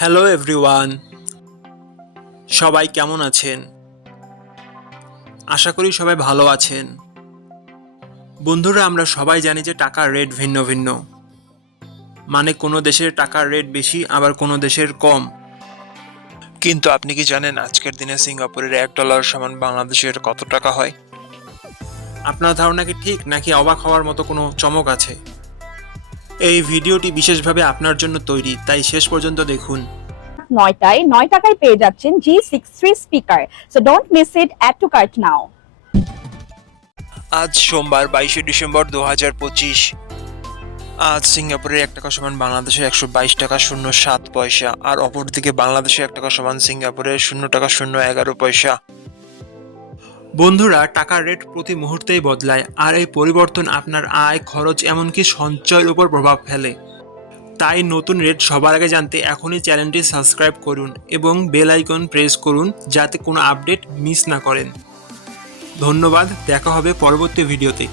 Hello everyone, সবাই কেমন আছেন? আশা করি সবাই ভালো আছেন। বন্ধুরা, আমরা সবাই জানি যে টাকার রেট ভিন্ন ভিন্ন। মানে কোনো দেশের টাকার রেট বেশি, আবার কোনো দেশের কম। কিন্তু আপনি কি জানেন আজকের দিনে সিঙ্গাপুরের $1 সমান বাংলাদেশের কত টাকা হয়? আপনার ধারণা কি ঠিক, নাকি অবাক হওয়ার মতো কোনো চমক আছে? এই ভিডিওটি বিশেষভাবে আপনার জন্য তৈরি, তাই শেষ পর্যন্ত দেখুন। 9টায় 9 টাকায় পেয়ে যাচ্ছেন G63 speaker. So don't miss it, add to cart now. আজ সোমবার 22শে ডিসেম্বর 2025। আজ সিঙ্গাপুরের $1 সমান বাংলাদেশের 122 টাকা 07 পয়সা, আর অপরদিকে বাংলাদেশের $1 সমান সিঙ্গাপুরের 0 টাকা 011 পয়সা। বন্ধুরা, টাকার রেট প্রতি মুহূর্তেই বদলায়, আর এই পরিবর্তন আপনার আয়, খরচ, এমনকি সঞ্চয়ের উপর প্রভাব ফেলে। তাই নতুন রেট সবার আগে জানতে এখনই চ্যানেলটি সাবস্ক্রাইব করুন এবং বেল আইকন প্রেস করুন, যাতে কোনো আপডেট মিস না করেন। ধন্যবাদ, দেখা হবে পরবর্তী ভিডিওতে।